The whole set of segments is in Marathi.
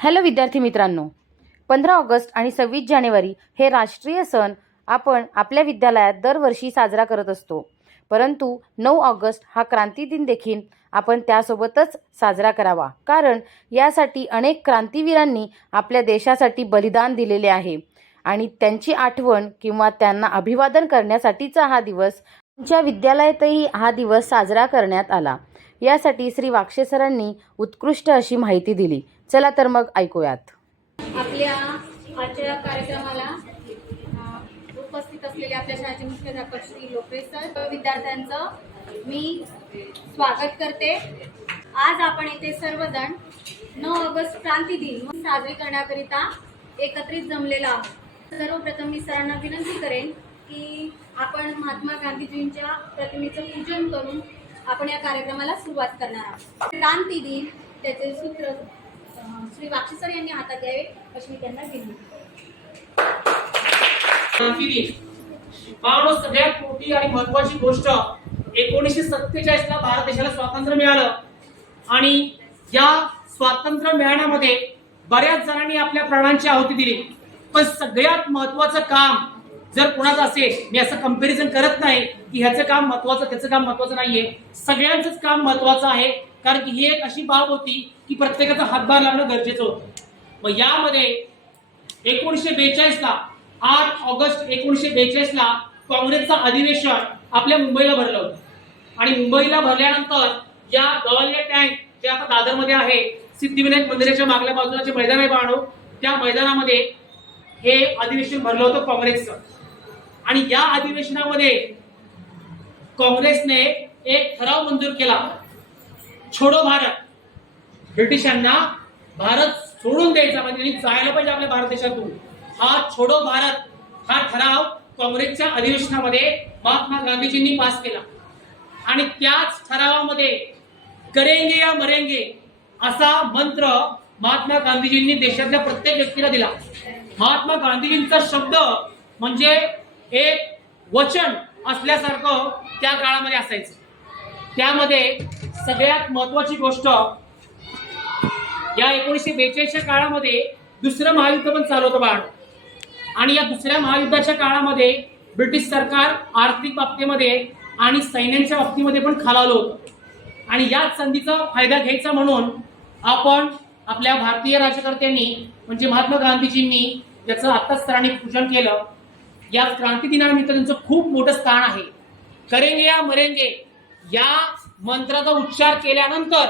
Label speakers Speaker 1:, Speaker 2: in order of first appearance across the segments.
Speaker 1: हॅलो विद्यार्थी मित्रांनो पंधरा ऑगस्ट आणि सव्वीस जानेवारी हे राष्ट्रीय सण आपण आपल्या विद्यालयात दरवर्षी साजरा करत असतो. परंतु नऊ ऑगस्ट हा क्रांती दिन देखील आपण त्यासोबतच साजरा करावा. कारण यासाठी अनेक क्रांतीवीरांनी आपल्या देशासाठी बलिदान दिलेले आहे. आणि त्यांची आठवण किंवा त्यांना अभिवादन करण्यासाठीचा हा दिवस आमच्या विद्यालयातही हा दिवस साजरा करण्यात आला. यासाठी श्री वाक्षेसरांनी उत्कृष्ट अशी माहिती दिली. चला तर मग ऐकूयात.
Speaker 2: आपल्या आजच्या कार्यक्रमाला उपस्थित असलेले आपल्या शाळेचे मुख्याध्यापक श्री लोकरेश सर विद्यार्थ्यांचं मी स्वागत करते. आज आपण येथे सर्वजण नऊ ऑगस्ट क्रांती दिन साजरी करण्याकरिता एकत्रित जमलेला आहोत. सर्वप्रथम मी सरांना विनंती करेन की आपण महात्मा गांधीजींच्या प्रतिमेचं पूजन करून आपण या कार्यक्रमाला सुरुवात करणार आहोत. क्रांती दिन त्याचे सूत्र श्री वाक्षी सर यांनी हातात द्यावे अशी मी त्यांना दिली
Speaker 3: क्रांती. सगळ्यात मोठी आणि महत्वाची गोष्ट एकोणीसशे सत्तेचाळीस ला भारत देशाला स्वातंत्र्य मिळालं. आणि या स्वातंत्र्य मिळण्यामध्ये बऱ्याच जणांनी आपल्या प्राणांची आहुती दिली. पण सगळ्यात महत्वाचं काम जर कोणाचं असेल मी असं कंपॅरिझन करत नाही की ह्याचं काम महत्वाचं त्याचं काम महत्वाचं नाहीये. सगळ्यांचंच काम महत्वाचं आहे. कारण की ही एक अशी बाब होती की प्रत्येकाचा हातभार लागणं गरजेचं होतं. मग यामध्ये एकोणीसशे बेचाळीसला आठ ऑगस्ट एकोणीसशे बेचाळीसला काँग्रेसचं अधिवेशन आपल्या मुंबईला भरलं होतं. आणि मुंबईला भरल्यानंतर या गवालिया टँक जे आता दादरमध्ये आहे सिद्धिविनायक मंदिराच्या मागल्या बाजूला जे मैदान आहे बाणू त्या मैदानामध्ये हे अधिवेशन भरलं होतं काँग्रेसचं. आणि या अधिवेशनामध्ये काँग्रेसने एक ठराव मंजूर केला. छोडो भारत. ब्रिटिशांना भारत सोडून द्यायचा म्हणजे जायला पाहिजे आपल्या भारत देशातून. हा छोडो भारत हा ठराव काँग्रेसच्या अधिवेशनामध्ये महात्मा गांधीजींनी पास केला. आणि त्याच ठरावामध्ये करेंगे या मरेंगे असा मंत्र महात्मा गांधीजींनी देशातल्या प्रत्येक व्यक्तीला दिला. महात्मा गांधीजींचा शब्द म्हणजे एक वचन असल्यासारखं त्या काळामध्ये असायचं. त्यामध्ये सगळ्यात महत्वाची गोष्ट या एकोणीसशे बेचाळीसच्या काळामध्ये दुसरं महायुद्ध पण चालू होतं बाळ. आणि या दुसऱ्या महायुद्धाच्या काळामध्ये ब्रिटिश सरकार आर्थिक बाबतीमध्ये आणि सैन्यांच्या बाबतीमध्ये पण खालावलं होतं. आणि याच संधीचा फायदा घ्यायचा म्हणून आपण आपल्या भारतीय राजकर्त्यांनी म्हणजे महात्मा गांधीजींनी ज्याचं आत्ताच सरांनी पूजन केलं. या क्रांती दिनानिमित्त त्यांचं खूप मोठं स्थान आहे. करेंगे या मरेंगे या मंत्राचा उच्चार केल्यानंतर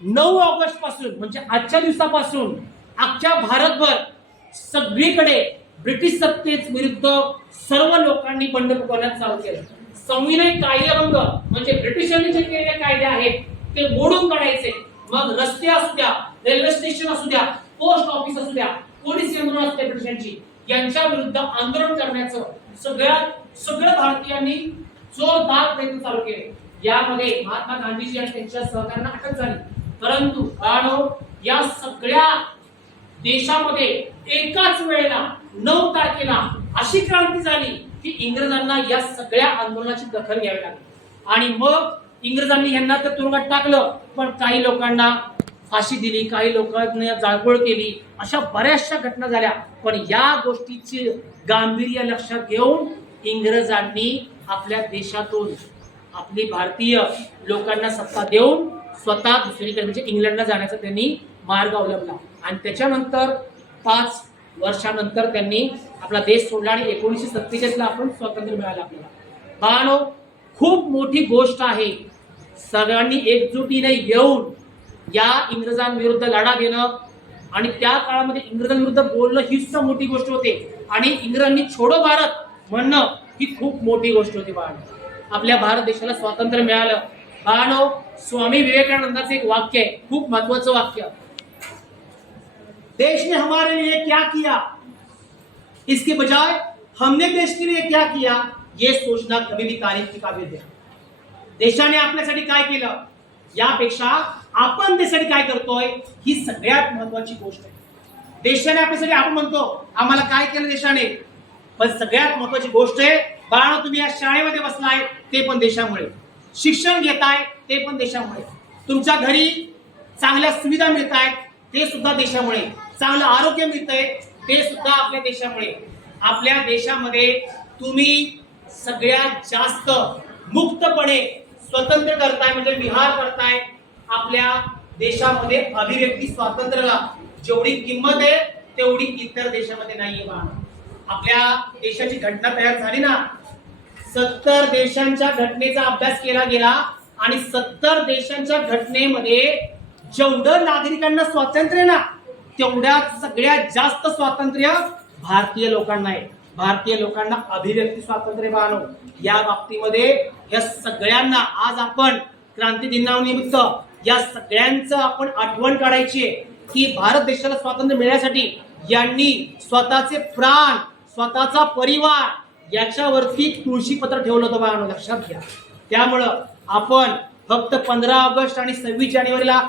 Speaker 3: नऊ ऑगस्टपासून म्हणजे आजच्या दिवसापासून अख्ख्या भारतभर सगळीकडे ब्रिटिश सत्तेच विरुद्ध सर्व लोकांनी बंड पुकारण्यास चालू केलं. संविनय कायदेभंग म्हणजे ब्रिटिशांनी जे केलेले कायदे आहेत ते मोडून काढायचे. मग रस्ते असू द्या रेल्वे स्टेशन असू द्या पोस्ट ऑफिस असू द्या पोलीस यंत्रणा असते ब्रिटिशांची यांच्या विरुद्ध आंदोलन करण्याचं सगळ्यात सगळ्या भारतीयांनी जोरदार प्रयत्न चालू केले. यामध्ये महात्मा गांधीजी आणि त्यांच्या सहकार्यांना अटक झाली. परंतु बाळांनो, या सगळ्या देशामध्ये एकाच वेळेला नऊ तारखेला अशी क्रांती झाली की इंग्रजांना या सगळ्या आंदोलनाची दखल घ्यावी लागली. आणि मग इंग्रजांनी यांना तर तुरुंगात टाकलं पण काही लोकांना फाशी दिली काही लोकांना जाळपोळ केली अशा बऱ्याचशा घटना झाल्या. पण या गोष्टीची गांभीर्य लक्षात घेऊन इंग्रजांनी आपल्या देशातून आपली भारतीय लोकांना सत्ता देऊन स्वतः दुसरीकडे म्हणजे इंग्लंडला जाण्याचा त्यांनी मार्ग अवलंबला. आणि त्याच्यानंतर पाच वर्षानंतर त्यांनी आपला देश सोडला आणि एकोणीसशे सत्तेचाळीसला आपण स्वातंत्र्य मिळालं आपल्याला बाळांनो खूप मोठी गोष्ट आहे. सगळ्यांनी एकजुटीने येऊन या इंग्रजांविरुद्ध लढा देणं आणि त्या काळामध्ये इंग्रजांविरुद्ध बोलणं हीच सुद्धा मोठी गोष्ट होते. आणि इंग्रजांनी छोडो भारत म्हणणं ही खूप मोठी गोष्ट होती बाळ आपल्या भारत देशाला स्वातंत्र्य मिळालं. बाळानो स्वामी विवेकानंदाचं एक वाक्य आहे खूप महत्वाचं वाक्य. देश ने हमारे लिए क्या किया? इसके बजाय हमने देश के लिए क्या किया? ये सोचना कभी भी तारीफ की काबिल है. देशाने आपल्यासाठी काय केलं? यापेक्षा आपण देशासाठी काय करतोय ही सगळ्यात महत्वाची गोष्ट आहे. देशाने आपल्यासाठी आपण म्हणतो आम्हाला काय केलं देशाने? पण सगळ्यात महत्वाची गोष्ट आहे बाळ तुम्ही या शाळेमध्ये बसलाय ते पण देशामुळे. शिक्षण घेताय ते पण देशामुळे. तुमच्या घरी चांगल्या सुविधा मिळत आहेत ते सुद्धा देशामुळे. चांगलं आरोग्य मिळतंय ते सुद्धा आपल्या देशामुळे. आपल्या देशामध्ये तुम्ही सगळ्यात जास्त मुक्तपणे स्वतंत्र करताय म्हणजे विहार करताय आपल्या देशामध्ये अभिव्यक्ती स्वातंत्र्याला जेवढी किंमत आहे तेवढी इतर देशामध्ये नाहीये बा आपल्या देशाची घटना तयार झाली ना सत्तर देशांच्या घटनेचा अभ्यास केला गेला आणि सत्तर देशांच्या घटनेमध्ये जेवढं नागरिकांना स्वातंत्र्य ना तेवढ्या सगळ्यात जास्त स्वातंत्र्य भारतीय लोकांना आहे. भारतीय लोकांना अभिव्यक्ती स्वातंत्र्य मानव या बाबतीमध्ये या सगळ्यांना आज आपण क्रांती दिनानिमित्त या सगळ्यांचं आपण आठवण काढायची आहे की भारत देशाला स्वातंत्र्य मिळण्यासाठी यांनी स्वतःचे प्राण स्वतःचा परिवार याच्यावरती तुळशीपत्र ठेवलं होतं बाळांनो लक्षात घ्या. त्यामुळं आपण फक्त पंधरा ऑगस्ट आणि सव्वीस जानेवारीला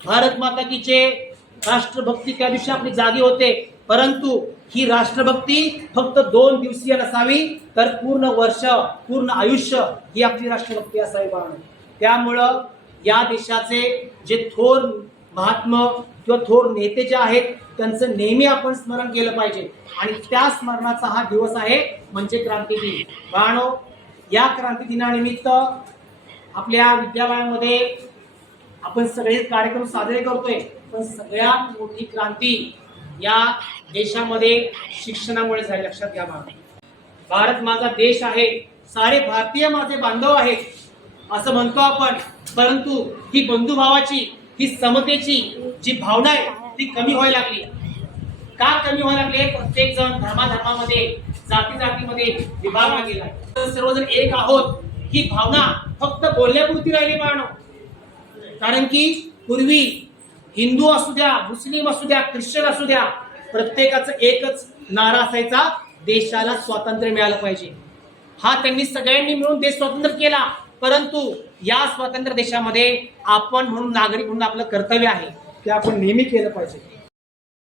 Speaker 3: भारत माता कीचे राष्ट्रभक्ती त्या दिवशी आपली जागी होते. परंतु ही राष्ट्रभक्ती फक्त दोन दिवसीय नसावी तर पूर्ण वर्ष पूर्ण आयुष्य ही आपली राष्ट्रभक्ती असावी बाळांनो त्यामुळं या देशाचे जे थोर महात्मा किंवा थोर नेते जे आहेत त्यांचं नेहमी आपण स्मरण केलं पाहिजे. आणि त्या स्मरणाचा हा दिवस आहे म्हणजे क्रांती दिन. बाळांनो या क्रांती दिनानिमित्त आपल्या विद्यालयामध्ये आपण सगळे कार्यक्रम साजरे करतोय. पण सगळ्यात मोठी क्रांती या देशामध्ये शिक्षणामुळे झाली. लक्षात घ्या भारत माझा देश आहे. सारे भारतीय माझे बांधव आहेत. असं म्हणतो आपण. परंतु ही बंधुभावाची ही समतेची जी भावना आहे ती कमी व्हायला लागली. का कमी व्हायला लागली? प्रत्येक जण धर्माधर्मामध्ये जाती जातीमध्ये विभागला गेला सर्वजण एक आहोत ही भावना फक्त बोलण्यापुरती राहिली पाहणं. कारण की पूर्वी हिंदू असू द्या मुस्लिम असू द्या ख्रिश्चन असू द्या प्रत्येकाचं एकच नारा असायचा देशाला स्वातंत्र्य मिळालं पाहिजे. हा त्यांनी सगळ्यांनी मिळून देश स्वतंत्र केला. परंतु या स्वतंत्र देशामध्ये आपण म्हणून नागरिक म्हणून आपलं कर्तव्य आहे. ते आपण नेहमी केलं पाहिजे.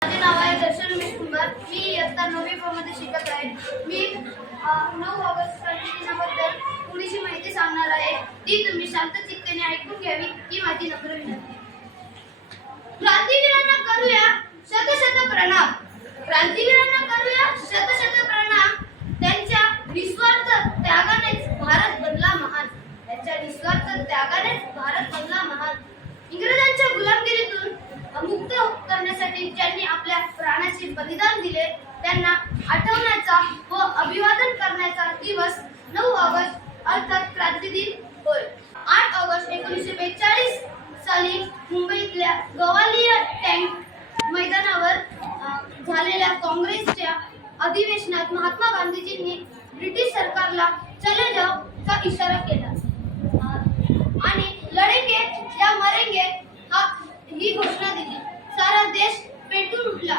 Speaker 4: माझे नाव आहे दर्शन कुंभार मी इयत्ता नववी मध्ये शिकत आहे. मी नऊ ऑगस्ट दिनाबद्दल थोडीशी माहिती सांगणार आहे. ती तुम्ही शांत चित्तेने ऐकून घ्यावी ही माझी नम्र विनंती. क्रांतीवीरांना करूया शत शत प्रणाम. क्रांतीवीरांना करूया शत शत प्रणाम. त्यांच्या निस्वार्थ त्यागानेच भारत त्यांच्या निस्वार्थ त्यागानेच भारत बनला महान. इंग्रजांच्या गुलामगिरीतून मुक्त करण्यासाठी ज्यांनी आपल्या प्राणाचे बलिदान दिले त्यांना आठवण्याचा व अभिवादन करण्याचा दिवस नऊ ऑगस्ट अर्थात क्रांती दिन होय. आठ ऑगस्ट एकोणीसशे बेचाळीस साली मुंबईतल्या गवालिया टँक मैदानावर झालेल्या काँग्रेसच्या अधिवेशनात महात्मा गांधीजींनी ब्रिटिश सरकारला चले जाओ इशारा केला. लढेंगे या मरेंगे हा ही घोषणा दिली सारा देश पेटून उठला।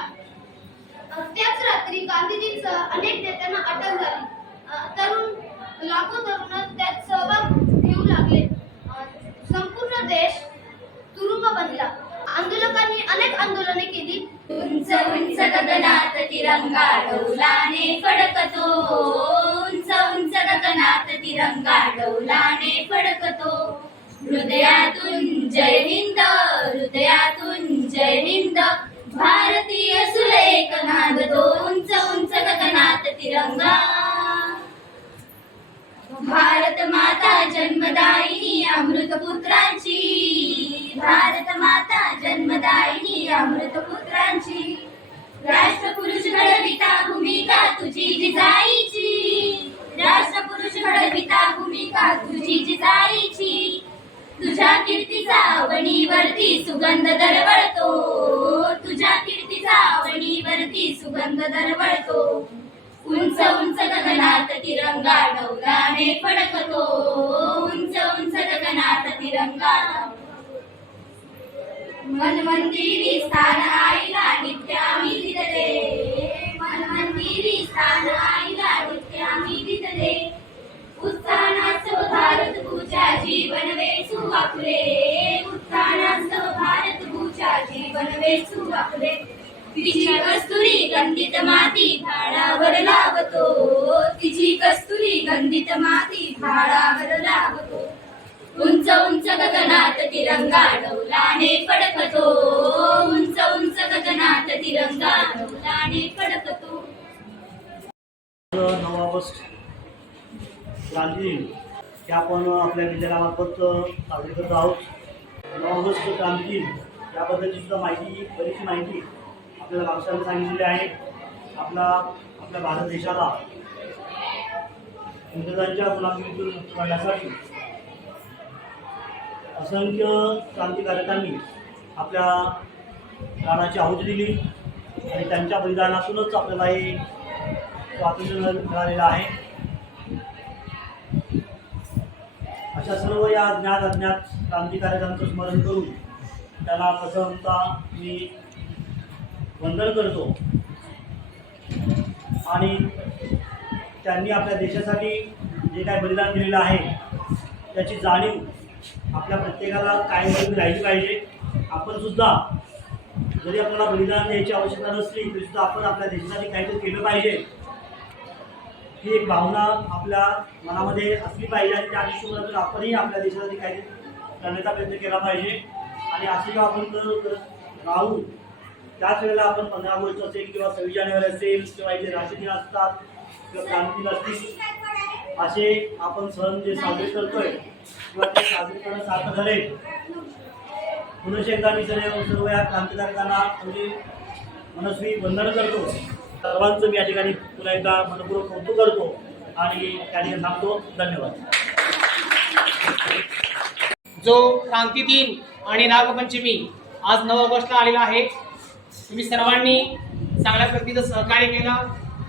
Speaker 4: त्याच रात्री गांधीजींसह अनेक नेत्यांना अटक झाली. तरुण लाखो तरुण त्यात सहभाग घेऊ लागले. संपूर्ण देश तुरुंग बनला. आंदोलकांनी अनेक आंदोलने केली.
Speaker 5: उंच उंच गगनात तिरंगा डौलाने फडकतो. उंच उंच गगनात तिरंगा डौलाने फडकतो. हृदयातून जय हिंद हृदयातून जय हिंद. भारतीय सुरेख नादतो उंच उंच गगनात तिरंगा. भारत माता जन्मदायिनी अमृतपुत्रांची भारत माता जन्मदायिनी अमृतपुत्रांची राष्ट्रपुरुष घडविता भूमिका तुझी जिजाईची. राष्ट्रपुरुष घडविता भूमिका तुझी जिजाईची. तुझ्या कीर्तीचा आवणीवरती सुगंध दरवळतो. तुझ्या कीर्तीचा आवणीवरती सुगंध दरवळतो. उंच उंच गगनात तिरंगा डौलाने फडकतो. उंच उंच गगनात तिरंगा मन मंदिरी स्थान आईला नित्य आम्ही दिले जीवन आपले तिची कस्तुरी गंधित माती झाडावर लावतो. तिची कस्तुरी गंधित माती झाडावर लावतो. उंच उंच गगनात तिरंगा डौलाने फडकतो. उंच उंच गगनात तिरंगा डौलाने फडकतो.
Speaker 6: नऊ ऑगस्ट क्रांती हे आपण आपल्या विद्यालयामार्फत साजरी करत आहोत. नऊ ऑगस्ट क्रांती याबद्दलची सुद्धा माहिती बरीचशी माहिती आपल्याला मागच्याला सांगितलेली आहे. आपला आपल्या भारत देशाला इंग्रजांच्या गुलामीतून मुक्त करण्यासाठी असंख्य क्रांतिकारकांनी आपल्या प्राणाची आहुती दिली आणि त्यांच्या बलिदानातूनच आपल्याला हे स्वातंत्र्य मिळालेलं आहे. अशा सर्व या ज्ञात अज्ञात क्रांतिकारकांचं स्मरण करून त्याला प्रथमतः मी वंदन करतो. आणि त्यांनी आपल्या देशासाठी जे काय बलिदान दिलेलं आहे त्याची जाणीव आपल्या प्रत्येकाला कायम राहिली पाहिजे. आपण सुद्धा जरी आपल्याला बलिदान द्यायची आवश्यकता नसली तरीसुद्धा आपण आपल्या देशासाठी काहीतरी केलं पाहिजे. ही एक भावना आपल्या मनामध्ये असली पाहिजे आणि त्या दृष्टिकोनातून आपणही आपल्या देशासाठी काहीतरी करण्याचा प्रयत्न केला पाहिजे. आणि असे जेव्हा आपण करत राहू त्याच वेळेला आपण पंधरा ऑगस्ट असेल किंवा सव्वीस जानेवारी असेल किंवा इथे राष्ट्रीय दिन असतात किंवा क्रांती असतील असे आपण सण जे साजरे करतोय किंवा ते साजरे करणं सार्थ ठरेल पुनश एकदा मी सर्व सर्व या क्रांतिकारकांना म्हणजे मनस्वी बंधन करतो. सर्वांचं मी या ठिकाणी पुन्हा एकदा मनपूर्वक कौतुक करतो आणि त्या ठिकाणी थांबतो. धन्यवाद.
Speaker 3: जो क्रांती दिन आणि नागपंचमी आज नऊ ऑगस्टला आलेला आहे. तुम्ही सर्वांनी चांगल्या पद्धतीचं सहकार्य केलं.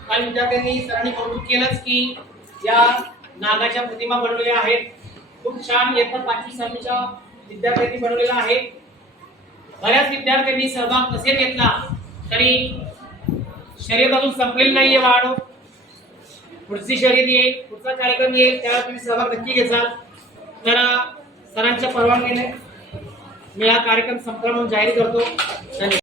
Speaker 3: काल विद्यार्थ्यांनी सरांनी कौतुक केलंच की या नागाच्या प्रतिमा बनवलेल्या आहेत. खूप छान इयत्ता पाचवी सहावीच्या विद्यार्थ्यांनी बनवलेला आहे. बऱ्याच विद्यार्थ्यांनी सहभाग नसेल घेतला तरी शर्यत अजून संपलेली नाहीये वाढ. पुढची शर्यत येईल पुढचा कार्यक्रम येईल त्यावेळेला तुम्ही सहभाग नक्की घेचाल तर सरांच्या परवानगीने मी हा कार्यक्रम संपला म्हणून जाहीर करतो. धन्यवाद.